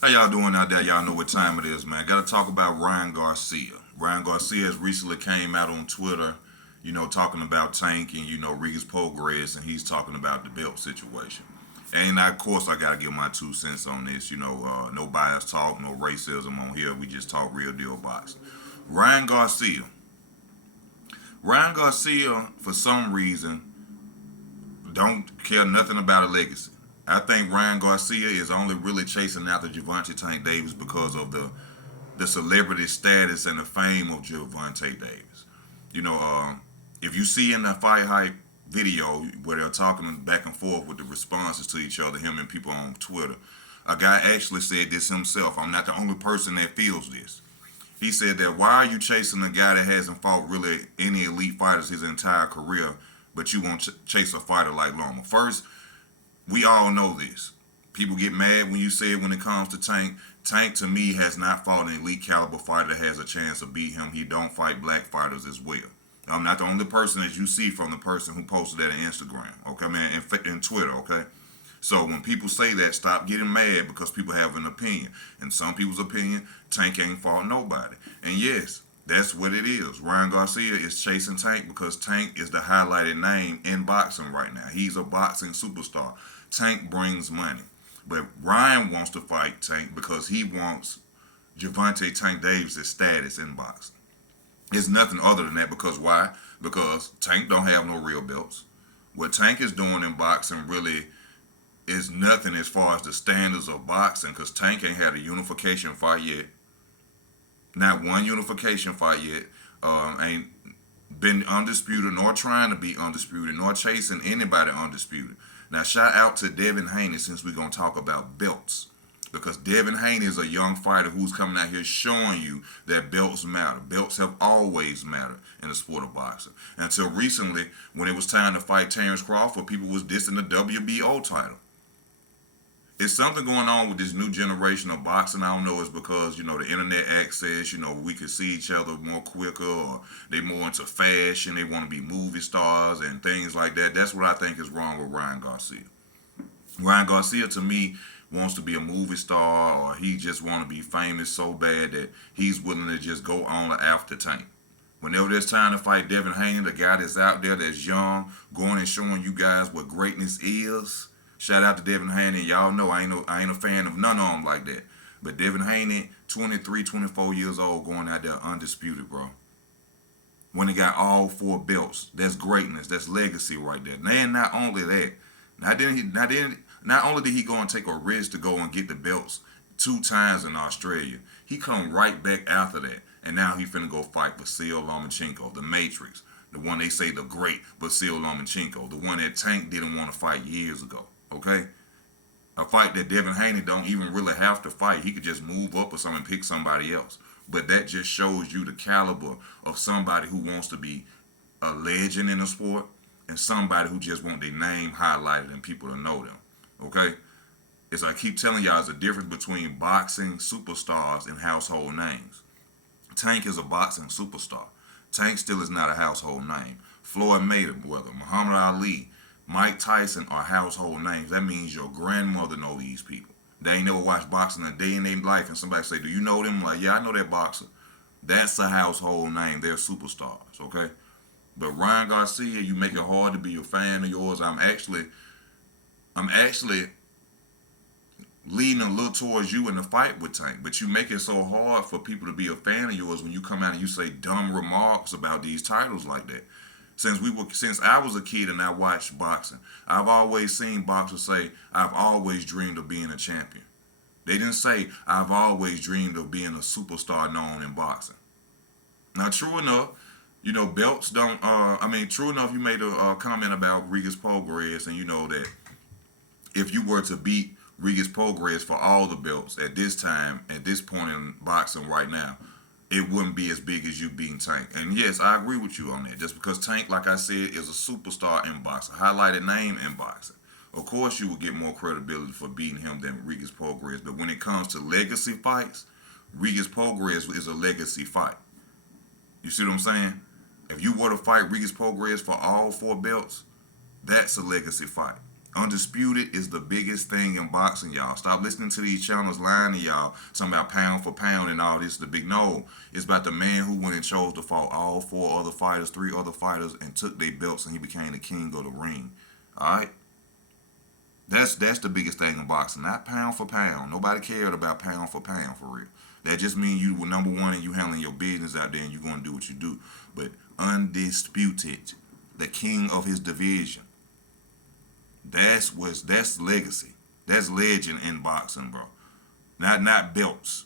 How y'all doing out there? Y'all know what time it is, man. Got to talk about Ryan Garcia. Ryan Garcia has recently came out on Twitter, talking about Tank and Regis Prograis, and he's talking about the belt situation. And of course, I got to give my 2 cents on this. No bias talk, no racism on here. We just talk real deal boxing. Ryan Garcia. Ryan Garcia, for some reason, don't care nothing about a legacy. I think Ryan Garcia is only really chasing after Gervonta Tank Davis because of the celebrity status and the fame of Gervonta Davis. You know, if you see in the Fight Hype video where they're talking back and forth with the responses to each other, him and people on Twitter, a guy actually said this himself. I'm not the only person that feels this. He said that why are you chasing a guy that hasn't fought really any elite fighters his entire career, but you won't chase a fighter like Loma? First, we all know this. People get mad when you say it when it comes to Tank. Tank to me has not fought an elite caliber fighter that has a chance to beat him. He don't fight black fighters as well. I'm not the only person that you see from the person who posted that on Instagram, okay, man, and Twitter, okay? So when people say that, stop getting mad because people have an opinion. In some people's opinion, Tank ain't fought nobody. And yes, that's what it is. Ryan Garcia is chasing Tank because Tank is the highlighted name in boxing right now. He's a boxing superstar. Tank brings money. But Ryan wants to fight Tank because he wants Gervonta Tank Davis' status in boxing. It's nothing other than that because why? Because Tank don't have no real belts. What Tank is doing in boxing really is nothing as far as the standards of boxing because Tank ain't had a unification fight yet. Not one unification fight yet. Ain't been undisputed nor trying to be undisputed nor chasing anybody undisputed. Now shout out to Devin Haney since we're going to talk about belts. Because Devin Haney is a young fighter who's coming out here showing you that belts matter. Belts have always mattered in the sport of boxing. Until recently, when it was time to fight Terrence Crawford, people was dissing the WBO title. It's something going on with this new generation of boxing. I don't know. It's because the internet access. We can see each other more quicker, or they more into fashion. They want to be movie stars and things like that. That's what I think is wrong with Ryan Garcia. Ryan Garcia, to me, wants to be a movie star, or he just want to be famous so bad that he's willing to just go on after Tank. Whenever there's time to fight Devin Haney, the guy that's out there that's young, going and showing you guys what greatness is. Shout out to Devin Haney. Y'all know I ain't a fan of none of them like that. But Devin Haney, 23, 24 years old, going out there undisputed, bro. When he got all 4 belts, that's greatness. That's legacy right there. And not only that, not only did he go and take a risk to go and get the belts 2 times in Australia, he come right back after that. And now he finna go fight Vasil Lomachenko, the Matrix. The one they say the great Vasil Lomachenko. The one that Tank didn't want to fight years ago. Okay? A fight that Devin Haney don't even really have to fight. He could just move up or something and pick somebody else. But that just shows you the caliber of somebody who wants to be a legend in the sport and somebody who just want their name highlighted and people to know them. Okay? As I keep telling y'all, there's a difference between boxing superstars and household names. Tank is a boxing superstar. Tank still is not a household name. Floyd Mayweather, Muhammad Ali, Mike Tyson are household names. That means your grandmother know these people. They ain't never watched boxing a day in their life, and somebody say, "Do you know them?" I'm like, yeah, I know that boxer. That's a household name. They're superstars, okay? But Ryan Garcia, you make it hard to be a fan of yours. I'm actually leading a little towards you in the fight with Tank, but you make it so hard for people to be a fan of yours when you come out and you say dumb remarks about these titles like that. Since I was a kid and I watched boxing, I've always seen boxers say, "I've always dreamed of being a champion." They didn't say, "I've always dreamed of being a superstar known in boxing." Now, true enough, belts don't. True enough, you made a comment about Regis Prograis, and you know that if you were to beat Regis Prograis for all the belts at this time, at this point in boxing right now, it wouldn't be as big as you beating Tank. And yes, I agree with you on that. Just because Tank, like I said, is a superstar in boxing, highlighted name in boxing. Of course, you will get more credibility for beating him than Regis Prograis. But when it comes to legacy fights, Regis Prograis is a legacy fight. You see what I'm saying? If you were to fight Regis Prograis for all 4 belts, that's a legacy fight. Undisputed is the biggest thing in boxing, y'all. Stop listening to these channels lying to y'all. Something about pound for pound and all this. The big no. It's about the man who went and chose to fight all four other fighters, three other fighters, and took their belts, and he became the king of the ring. All right. That's the biggest thing in boxing. Not pound for pound. Nobody cared about pound for pound for real. That just means you were number one and you handling your business out there and you're going to do what you do. But undisputed, the king of his division. That's legacy. That's legend in boxing, bro. Not belts.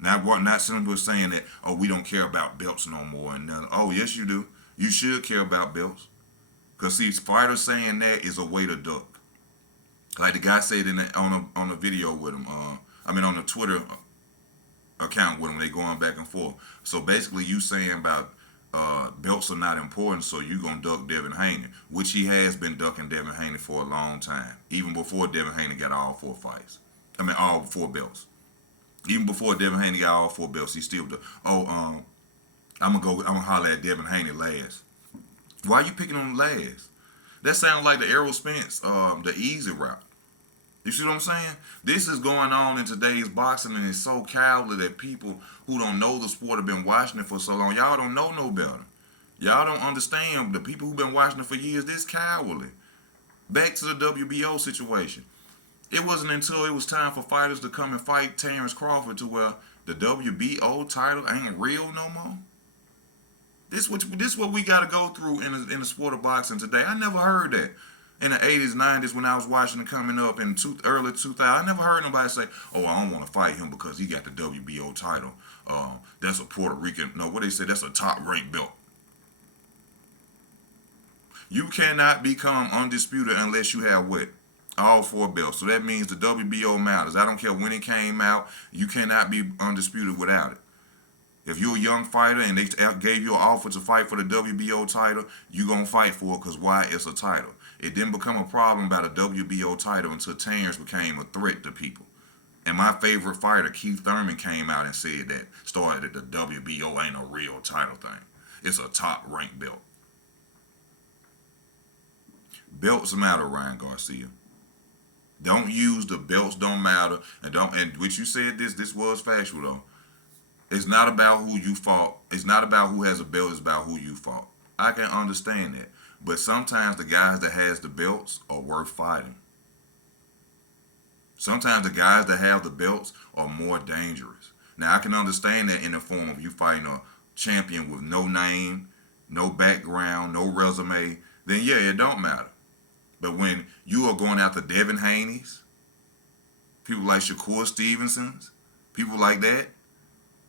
Not simply saying that, oh, we don't care about belts no more. And oh, yes you do. You should care about belts. Cause see, fighters saying that is a way to duck. Like the guy said on the video with him. On the Twitter account with him. They going back and forth. So basically, you saying about belts are not important, so you gonna duck Devin Haney, which he has been ducking Devin Haney for a long time, even before Devin Haney got all four fights. All four belts. Even before Devin Haney got all four belts, he still do. I'm gonna holler at Devin Haney last. Why are you picking on last? That sounds like the Errol Spence, the easy route. You see what I'm saying? This is going on in today's boxing, and it's so cowardly that people who don't know the sport have been watching it for so long. Y'all don't know no better. Y'all don't understand. The people who've been watching it for years, this cowardly. Back to the WBO situation. It wasn't until it was time for fighters to come and fight Terrence Crawford to where the WBO title ain't real no more. This what we got to go through in the sport of boxing today. I never heard that. In the 80s, 90s, when I was watching it coming up in early 2000, I never heard nobody say, oh, I don't want to fight him because he got the WBO title. That's a Puerto Rican. No, what they say, that's a top-ranked belt. You cannot become undisputed unless you have what? All four belts. So that means the WBO matters. I don't care when it came out. You cannot be undisputed without it. If you're a young fighter and they gave you an offer to fight for the WBO title, you're going to fight for it because why? It's a title. It didn't become a problem about a WBO title until Terrence became a threat to people. And my favorite fighter, Keith Thurman, came out and said that, started that the WBO ain't a real title thing. It's a top-ranked belt. Belts matter, Ryan Garcia. Don't use the belts don't matter. And which you said this was factual though. It's not about who you fought. It's not about who has a belt. It's about who you fought. I can understand that. But sometimes the guys that has the belts are worth fighting. Sometimes the guys that have the belts are more dangerous. Now, I can understand that in the form of you fighting a champion with no name, no background, no resume, then yeah, it don't matter. But when you are going after Devin Haney's, people like Shakur Stevenson's, people like that,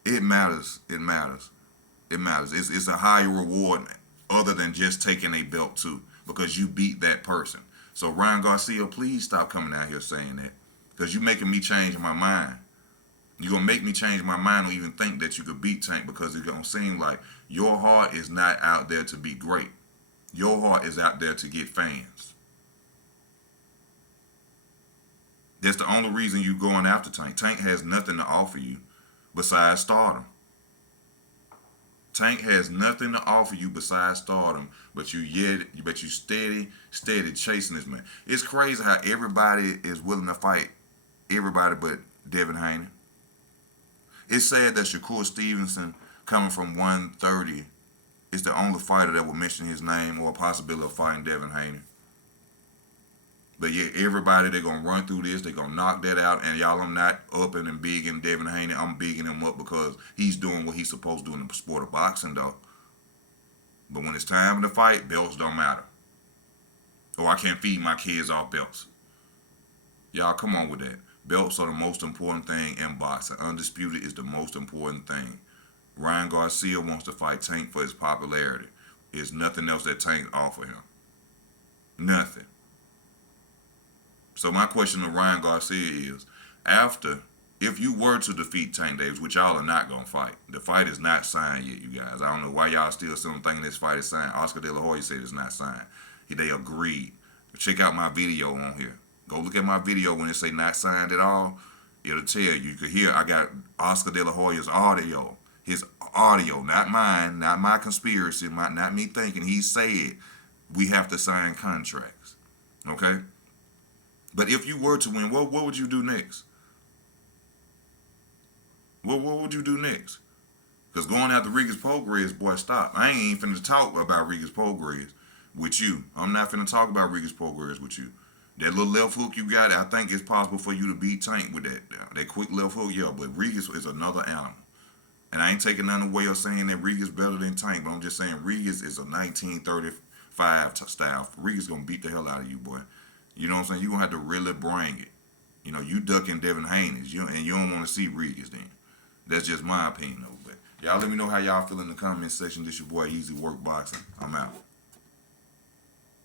it matters. It matters. It matters. It's a higher reward other than just taking a belt too, because you beat that person. So Ryan Garcia, please stop coming out here saying that, because you're making me change my mind. You're going to make me change my mind or even think that you could beat Tank, because it's going to seem like your heart is not out there to be great. Your heart is out there to get fans. That's the only reason you're going after Tank. Tank has nothing to offer you besides stardom. Tank has nothing to offer you besides stardom, but you steady chasing this man. It's crazy how everybody is willing to fight everybody but Devin Haney. It's sad that Shakur Stevenson, coming from 130, is the only fighter that will mention his name or a possibility of fighting Devin Haney. But yeah, everybody, they're going to run through this. They're going to knock that out. And y'all, I'm not upping and bigging Devin Haney. I'm bigging him up because he's doing what he's supposed to do in the sport of boxing, though. But when it's time to fight, belts don't matter. Or I can't feed my kids off belts. Y'all, come on with that. Belts are the most important thing in boxing. Undisputed is the most important thing. Ryan Garcia wants to fight Tank for his popularity. There's nothing else that Tank offer him. Nothing. So my question to Ryan Garcia is, if you were to defeat Tank Davis, which y'all are not going to fight, the fight is not signed yet, you guys. I don't know why y'all still thinking this fight is signed. Oscar De La Hoya said it's not signed. They agreed. Check out my video on here. Go look at my video when it say not signed at all. It'll tell you. You could hear I got Oscar De La Hoya's audio. His audio, not mine, not my conspiracy, not me thinking. He said we have to sign contracts. Okay? But if you were to win, what would you do next? What would you do next? Because going after Regis Prograis, boy, stop. I ain't even finna talk about Regis Prograis with you. I'm not finna talk about Regis Prograis with you. That little left hook you got, I think it's possible for you to beat Tank with that. That quick left hook, yeah, but Regis is another animal. And I ain't taking none away or saying that Regis better than Tank, but I'm just saying Regis is a 1935 style. Regis gonna beat the hell out of you, boy. You know what I'm saying? You gonna have to really bring it. You know, you ducking Devin Haney, and you don't want to see Regis then. That's just my opinion, though. But y'all let me know how y'all feel in the comment section. This your boy Easy Work Boxing. I'm out.